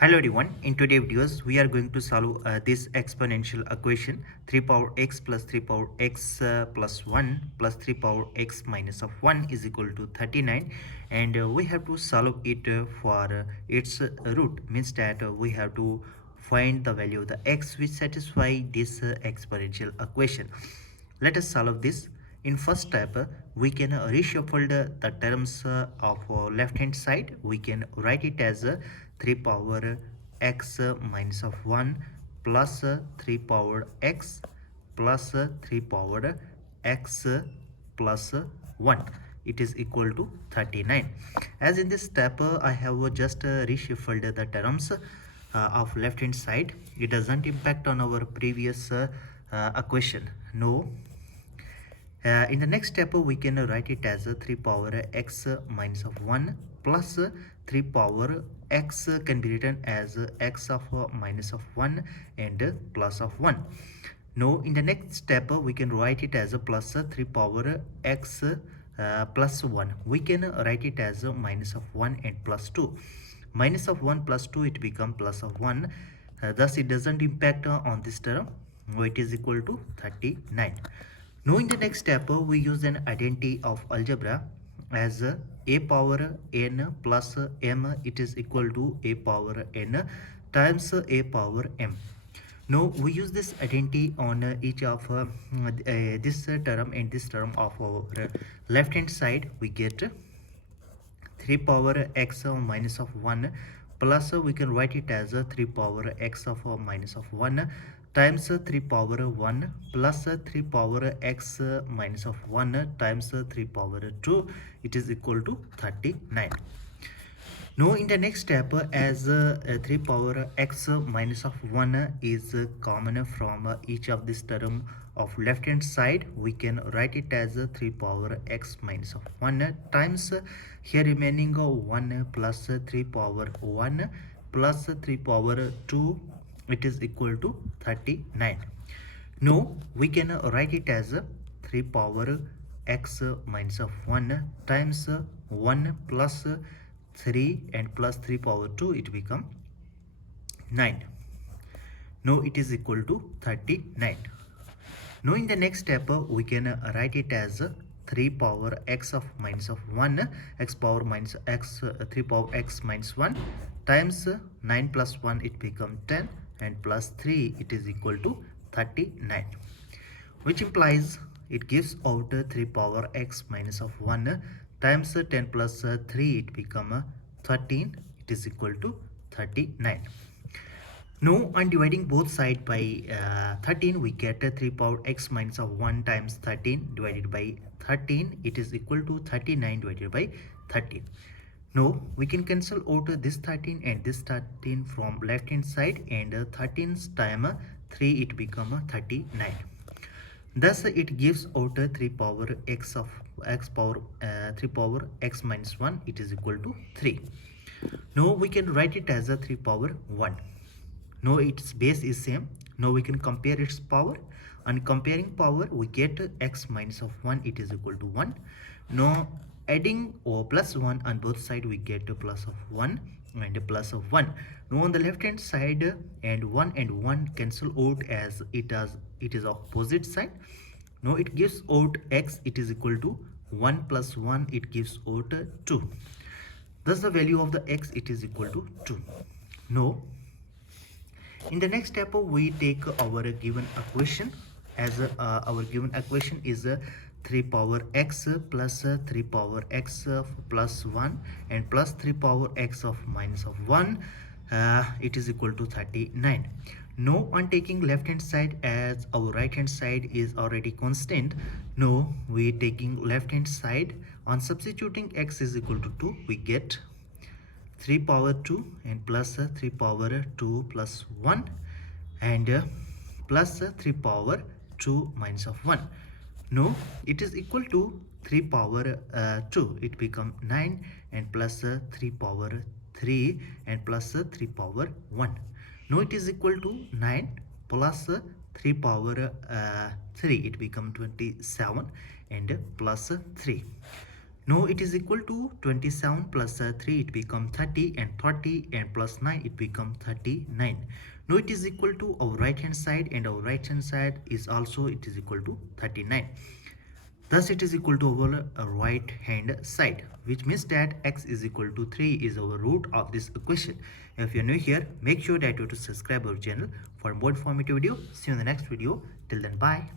Hello everyone, in today's videos we are going to solve this exponential equation 3 power x plus 3 power x plus 1 plus 3 power x minus of 1 is equal to 39, and we have to solve it for its root, means that we have to find the value of the x which satisfy this exponential equation. Let us solve this. In first step, we can reshuffle the terms of left hand side. We can write it as 3 power x minus of 1 plus 3 power x plus 3 power x plus 1. It is equal to 39. As in this step, I have just reshuffled the terms of left hand side. It doesn't impact on our previous equation. No. In the next step, we can write it as 3 power x minus of 1 plus 3 power x can be written as x of minus of 1 and plus of 1. Now, in the next step, we can write it as a plus 3 power x plus 1. We can write it as minus of 1 and plus 2. Minus of 1 plus 2, it becomes plus of 1. Thus, it doesn't impact on this term. It is equal to 39. Now in the next step, we use an identity of algebra as a power n plus m. It is equal to a power n times a power m. Now we use this identity on each of this term and this term of our left hand side. We get 3 power x minus of 1 plus we can write it as 3 power x of minus of 1 times 3 power 1 plus 3 power x minus of 1 times 3 power 2. It is equal to 39. Now in the next step, as 3 power x minus of 1 is common from each of this term of left hand side, we can write it as 3 power x minus of 1 times here remaining 1 plus 3 power 1 plus 3 power 2. It is equal to 39. Now we can write it as 3 power x minus of 1 times 1 plus 3 and plus 3 power 2, it become 9. Now it is equal to 39. Now in the next step, we can write it as 3 power x of minus of 1 x power minus x 3 power x minus 1 times 9 plus 1, it become 10, and plus 3, it is equal to 39, which implies it gives out 3 power x minus of 1 times 10 plus 3, it become 13. It is equal to 39. Now on dividing both sides by 13, we get 3 power x minus of 1 times 13 divided by 13. It is equal to 39 divided by 13. Now we can cancel out this 13 and this 13 from left hand side, and 13 times 3, it become 39. Thus it gives out 3 power x of x power 3 power x minus 1. It is equal to 3. Now we can write it as a 3 power 1. Now its base is same. Now we can compare its power. On comparing power, we get x minus of 1. It is equal to 1. Now adding or plus 1 on both sides, we get a plus of 1 and a plus of 1. Now on the left hand side, and 1 cancel out as it is opposite side. Now it gives out x, it is equal to 1 plus 1, it gives out 2. Thus the value of the x, it is equal to 2. Now in the next step, we take our given equation as our given equation is 3 power x plus 3 power x plus 1 and plus 3 power x of minus of 1. It is equal to 39. Now on taking left hand side, as our right hand side is already constant, now we taking left hand side. On substituting x is equal to 2, we get 3 power 2 and plus 3 power 2 plus 1 and plus 3 power 2 minus of 1. Now it is equal to 3 power 2, it become 9, and plus 3 power 3 and plus 3 power 1. Now it is equal to 9 plus 3 power 3, it become 27 and plus 3. Now it is equal to 27 plus 3, it becomes 30, and 30 and plus 9, it becomes 39. Now it is equal to our right hand side, and our right hand side is also it is equal to 39. Thus it is equal to our right hand side, which means that x is equal to 3 is our root of this equation. If you are new here, make sure that you to subscribe our channel for more informative video. See you in the next video. Till then, bye.